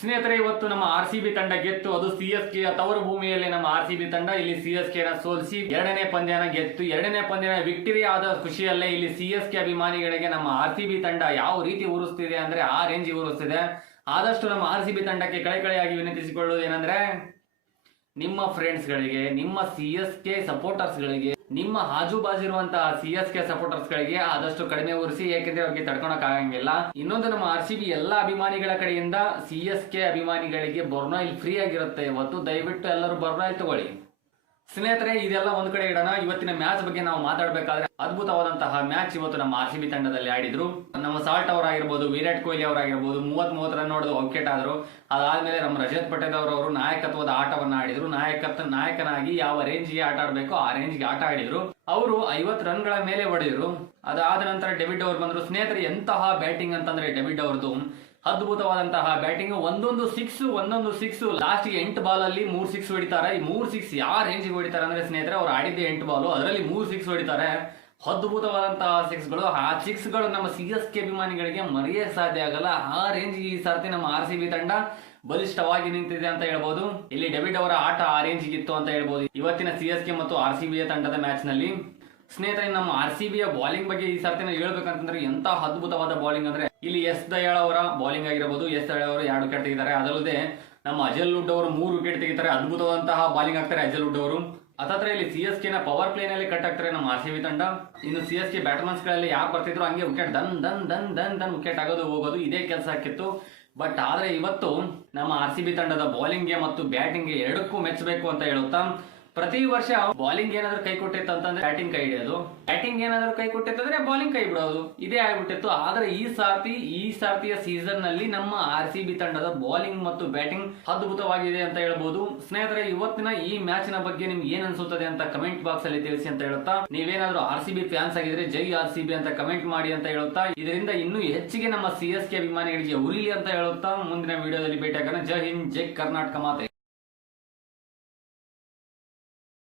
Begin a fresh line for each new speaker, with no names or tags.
ಸ್ನೇಹಿತರೆ, ಇವತ್ತು ನಮ್ಮ ಆರ್ ಸಿ ಬಿ ತಂಡ ಗೆತ್ತು. ಅದು ಸಿ ಎಸ್ ಕೆ ತವರು ಭೂಮಿಯಲ್ಲಿ ನಮ್ಮ ಆರ್ ಸಿ ಬಿ ತಂಡ. ಇಲ್ಲಿ ಸಿ ಎಸ್ ಕೆನ ಸೋಲಿಸಿ ಎರಡನೇ ಪಂದ್ಯನ ಗೆತ್ತು. ಎರಡನೇ ಪಂದ್ಯನ ವಿಕ್ಟರಿ ಆದ ಖುಷಿಯಲ್ಲೇ ಇಲ್ಲಿ ಸಿ ಎಸ್ ಕೆ ಅಭಿಮಾನಿಗಳಿಗೆ ನಮ್ಮ ಆರ್ ಸಿ ಬಿ ತಂಡ ಯಾವ ರೀತಿ ಉರಿಸ್ತಿದೆ ಅಂದ್ರೆ ಆ ರೇಂಜ್ ಉರಿಸ್ತಿದೆ ಆದಷ್ಟು ನಮ್ಮ ಆರ್ ಸಿ ಬಿ ತಂಡಕ್ಕೆ ಕಳೆಕಳೆಯಾಗಿ ವಿನಂತಿಸಿಕೊಳ್ಳುವುದು ಏನಂದ್ರೆ, ನಿಮ್ಮ ಫ್ರೆಂಡ್ಸ್ಗಳಿಗೆ ನಿಮ್ಮ ಸಿ ಎಸ್ ಕೆ ಸಪೋರ್ಟರ್ಸ್ಗಳಿಗೆ ನಿಮ್ಮ ಆಜು ಬಾಜು ಇರುವಂತಹ ಸಿ ಎಸ್ ಕೆ ಸಪೋರ್ಟರ್ಸ್ಗಳಿಗೆ ಆದಷ್ಟು ಕಡಿಮೆ ಉರಿಸಿ ಏಕೆಂದ್ರೆ ಅವ್ರಿಗೆ ತಡ್ಕೊಳಕ್ ಆಗಂಗಿಲ್ಲ. ಇನ್ನೊಂದು ನಮ್ಮ ಆರ್ ಸಿ ಬಿ ಎಲ್ಲಾ ಅಭಿಮಾನಿಗಳ ಕಡೆಯಿಂದ ಸಿ ಎಸ್ ಕೆ ಅಭಿಮಾನಿಗಳಿಗೆ ಬರ್ನಾಯಿಲ್ ಫ್ರೀ ಆಗಿರುತ್ತೆ. ಇವತ್ತು ದಯವಿಟ್ಟು ಎಲ್ಲರೂ ಬರ್ನಾಯಿಲ್ ತಗೊಳ್ಳಿ. ಸ್ನೇಹಿತರೆ, ಇದೆಲ್ಲ ಒಂದ್ ಕಡೆ ಇಡೋಣ. ಇವತ್ತಿನ ಮ್ಯಾಚ್ ಬಗ್ಗೆ ನಾವು ಮಾತಾಡಬೇಕಾದ್ರೆ ಅದ್ಭುತವಾದಂತಹ ಮ್ಯಾಚ್ ಇವತ್ತು ನಮ್ಮ ಆರ್ ಸಿ ಬಿ ತಂಡದಲ್ಲಿ ಆಡಿದ್ರು. ನಮ್ಮ ಸಾಲ್ಟ್ ಅವರಾಗಿರ್ಬೋದು, ವಿರಾಟ್ ಕೊಹ್ಲಿ ಅವರಾಗಿರ್ಬೋದು ಮೂವತ್ ಮೂವತ್ತು ರನ್ ಹೊಡೆದು ವಿಕೆಟ್ ಆದ್ರು. ಅದಾದ್ಮೇಲೆ ನಮ್ಮ ರಜತ್ ಪಟೇಲ್ ಅವರು ನಾಯಕತ್ವದ ಆಟವನ್ನ ಆಡಿದ್ರು. ನಾಯಕತ್ವ, ನಾಯಕನಾಗಿ ಯಾವ ರೇಂಜ್ಗೆ ಆಟ ಆಡಬೇಕು ಆ ರೇಂಜ್ಗೆ ಆಟ ಆಡಿದ್ರು. ಅವರು ಐವತ್ತು ರನ್ಗಳ ಮೇಲೆ ಹೊಡೆದ್ರು. ಅದಾದ ನಂತರ ಡೆವಿಡ್ ಅವರು ಬಂದ್ರು. ಸ್ನೇಹಿತರೆ, ಎಂತಹ ಬ್ಯಾಟಿಂಗ್ ಅಂತಂದ್ರೆ ಡೆವಿಡ್ ಅವ್ರದ್ದು. ಅದ್ಭುತವಾದಂತಹ ಬ್ಯಾಟಿಂಗ್ ಒಂದೊಂದು ಸಿಕ್ಸ್ ಒಂದೊಂದು ಸಿಕ್ಸ್ ಲಾಸ್ಟ್ ಎಂಟು ಬಾಲ್ ಅಲ್ಲಿ ಮೂರ್ ಸಿಕ್ಸ್ ಹೊಡಿತಾರೆ. ಈ ಮೂರ್ ಸಿಕ್ಸ್ ಯಾವ ರೇಂಜ್ ಹೊಡಿತಾರೆ ಅಂದ್ರೆ ಸ್ನೇಹಿತರೆ, ಅವ್ರು ಆಡಿದ್ದೆ ಎಂಟು ಬಾಲ್ ಅದರಲ್ಲಿ ಮೂರ್ ಸಿಕ್ಸ್ ಹೊಡಿತಾರೆ. ಅದ್ಭುತವಾದಂತಹ ಸಿಕ್ಸ್ಗಳು. ಆ ಸಿಕ್ಸ್ಗಳು ನಮ್ಮ ಸಿ ಎಸ್ ಕೆ ಅಭಿಮಾನಿಗಳಿಗೆ ಮರೆಯೇ ಸಾಧ್ಯ ಆಗಲ್ಲ. ಆ ರೇಂಜ್ ಈ ಸರ್ತಿ ನಮ್ಮ ಆರ್ ಸಿ ಬಿ ತಂಡ ಬಲಿಷ್ಠವಾಗಿ ನಿಂತಿದೆ ಅಂತ ಹೇಳ್ಬೋದು. ಇಲ್ಲಿ ಡೆವಿಡ್ ಅವರ ಆಟ ಆ ರೇಂಜ್ ಇತ್ತು ಅಂತ ಹೇಳ್ಬೋದು. ಇವತ್ತಿನ ಸಿ ಎಸ್ ಕೆ ಮತ್ತು ಆರ್ ಸಿ ಬಿ ತಂಡದ ಮ್ಯಾಚ್ನಲ್ಲಿ ಸ್ನೇಹಿತರೆ, ನಮ್ಮ ಆರ್ ಸಿ ಬಿಯ ಬಾಲಿಂಗ್ ಬಗ್ಗೆ ಈ ಸರ್ತಿ ನಾವು ಹೇಳ್ಬೇಕಂತಂದ್ರೆ ಎಂತ ಅದ್ಭುತವಾದ ಬಾಲಿಂಗ್ ಅಂದ್ರೆ, ಇಲ್ಲಿ ಎಸ್ ದಯಾಳ್ ಅವರ ಬಾಲಿಂಗ್ ಆಗಿರಬಹುದು ಎಸ್ ದಯಾಳ್ ಅವರು ಎರಡು ವಿಕೆಟ್ ತೆಗಿತಾರೆ. ಅದಲ್ಲದೆ ನಮ್ಮ ಅಜಲ್ ವುಡ್ ಅವರು ಮೂರು ವಿಕೆಟ್ ತೆಗಿತಾರೆ. ಅದ್ಭುತವಾದಂತಹ ಬಾಲಿಂಗ್ ಆಗ್ತಾರೆ ಅಜಲ್ ವುಡ್ ಅವರು. ಅಥತ್ರ ಇಲ್ಲಿ ಸಿ ಎಸ್ ಕೆ ನ ಪವರ್ ಪ್ಲೇ ನಲ್ಲಿ ಕಟ್ ಆಗ್ತಾರೆ ನಮ್ಮ ಆರ್ ಸಿ ಬಿ ತಂಡ. ಇನ್ನು ಸಿ ಎಸ್ ಕೆ ಬ್ಯಾಟ್ಮನ್ಸ್ಗಳಲ್ಲಿ ಯಾರು ಬರ್ತಿದ್ರು ಹಂಗೆ ವಿಕೆಟ್ ದನ್ ದನ್ ದನ್ ದನ್ ದನ್ ವಿಕೆಟ್ ಆಗೋದು ಹೋಗೋದು ಇದೇ ಕೆಲಸ ಆಕಿತ್ತು ಬಟ್ ಆದ್ರೆ ಇವತ್ತು ನಮ್ಮ ಆರ್ ಸಿ ಬಿ ತಂಡದ ಬೌಲಿಂಗ್ಗೆ ಮತ್ತು ಬ್ಯಾಟಿಂಗ್ಗೆ ಎರಡಕ್ಕೂ ಮೆಚ್ಚಬೇಕು ಅಂತ ಹೇಳುತ್ತಾ ಪ್ರತಿ ವರ್ಷ ಬಾಲಿಂಗ್ ಏನಾದ್ರು ಕೈ ಕೊಟ್ಟಿತ್ತು ಅಂತಂದ್ರೆ ಬ್ಯಾಟಿಂಗ್ ಕೈ ಹಿಡಿಯೋದು. ಬ್ಯಾಟಿಂಗ್ ಏನಾದ್ರು ಕೈ ಕೊಟ್ಟಿತ್ತಂದ್ರೆ ಬಾಲಿಂಗ್ ಕೈ ಬಿಡೋದು. ಇದೇ ಆಗ್ಬಿಟ್ಟಿತ್ತು. ಆದ್ರೆ ಈ ಸಾರ್ತಿ, ಈ ಸಾರ್ತಿಯ ಸೀಸನ್ನಲ್ಲಿ ನಮ್ಮ ಆರ್ ತಂಡದ ಬಾಲಿಂಗ್ ಮತ್ತು ಬ್ಯಾಟಿಂಗ್ ಅದ್ಭುತವಾಗಿದೆ ಅಂತ ಹೇಳ್ಬೋದು. ಸ್ನೇಹಿತರೆ, ಇವತ್ತಿನ ಈ ಮ್ಯಾಚ್ನ ಬಗ್ಗೆ ನಿಮ್ಗೆ ಏನ್ ಅನ್ಸುತ್ತದೆ ಅಂತ ಕಮೆಂಟ್ ಬಾಕ್ಸ್ ಅಲ್ಲಿ ತಿಳಿಸಿ ಅಂತ ಹೇಳುತ್ತಾ, ನೀವೇನಾದ್ರೂ ಆರ್ ಸಿ ಫ್ಯಾನ್ಸ್ ಆಗಿದ್ರೆ ಜೈ ಆರ್ ಸಿ ಅಂತ ಕಮೆಂಟ್ ಮಾಡಿ ಅಂತ ಹೇಳುತ್ತಾ, ಇದರಿಂದ ಇನ್ನೂ ಹೆಚ್ಚಿಗೆ ನಮ್ಮ ಸಿ ಎಸ್ ಕೆ ಅಭಿಮಾನಿಗಳಿಗೆ ಉರಿಲಿ ಅಂತ ಹೇಳುತ್ತಾ, ಮುಂದಿನ ವಿಡಿಯೋದಲ್ಲಿ ಭೇಟಿಯಾಗೋಣ. ಜೈ ಹಿಂದ್, ಜೈ ಕರ್ನಾಟಕ ಮಾತೆ.